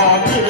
Happy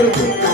இருக்கு